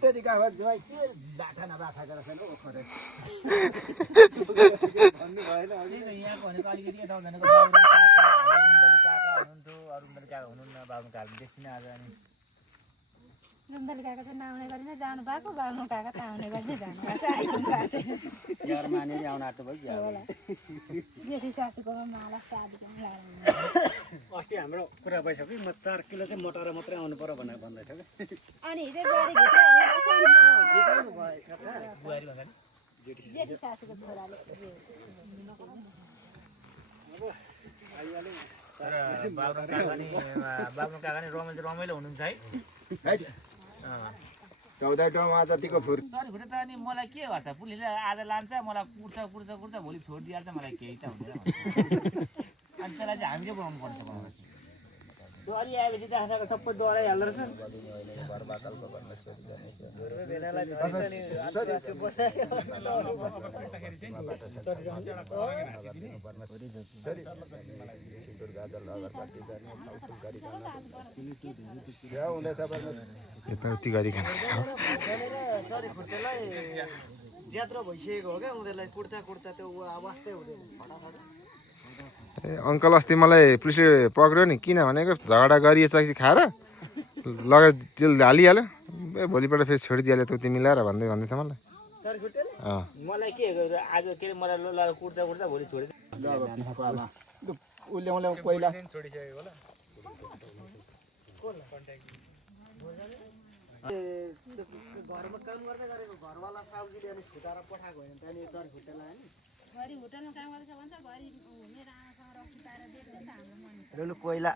त्यति काफा जुवाई के बाठा न बाठा गरेछन् हो खरे भन्नु भएन अहिले यहाँको भनेको अलिकति यता भनेको बाबुराम काका काका हुनुहुन्थ्यो अरुन्दली काका हुनुहुन्न बाबुराम काका देखिन आज अनि रुन्दली काका चाहिँ नआउने गरिन जानु भएको बाबुराम काका त आउने गरिन जानु भएको आइपुग्नु भएको छैन यार मानेले आउन आँट्नु भयो क्या होला जेठी सासूकोमा माला शादीको अस्ति हाम्रो कुरा भइसक्यो म 4 किलो चाहिँ मटर मात्रै आउनु पर्यो भनेर भन्दै थियो कि अनि हिजो गरी भित्र जिताउनु भयो बुहारी भन्दा जेठी सासूको छोराले तर बाबुराम काका नि रमाइलो हुनुहुन्छ है 14 टोमा जतिको फुर सरी खुट्टा त अनि मलाई के गर्छ पुलिसले आज लान्छ मलाई कुर्छ भोलि छोडिदिइहाल्छ मलाई केही त हुँदैन अनि त्यसलाई चाहिँ हामीले बनाउनु पर्छ डरी आएपछि त आँखाको सबै डराइहाल्दो रहेछ यताउति गरिकन ज्यात्रो भइसकेको हो क्या उनीहरूलाई कुर्ता त्यो अवस्थै हुँदैन फटाफट ए अङ्कल अस्ति मलाई पुलिसले पक्रियो नि किन भनेको झगडा गरिएछ कि खाएर लगेर जेल हालिहाल्यो ए भोलिपल्ट फेरि छोडिदिइहाल्यो त्यो तिमीलाई र भन्दै थियो मलाई मलाई के आज के अरे मलाई ल कुर्ता भोलि छोडिदियो उसले पहिला छोडिसकेको होला घरमा काम गर्दै गरेको घरवाला साउजीले अनि छुटाएर पठाएको होइन त्यहाँनिर चर खुट्टेलाई घरि होटलमा काम गर्छ भन्छ घरि मेरो आमासँग रक्सी पाएर दिएको नि त हाम्रो मन कोइला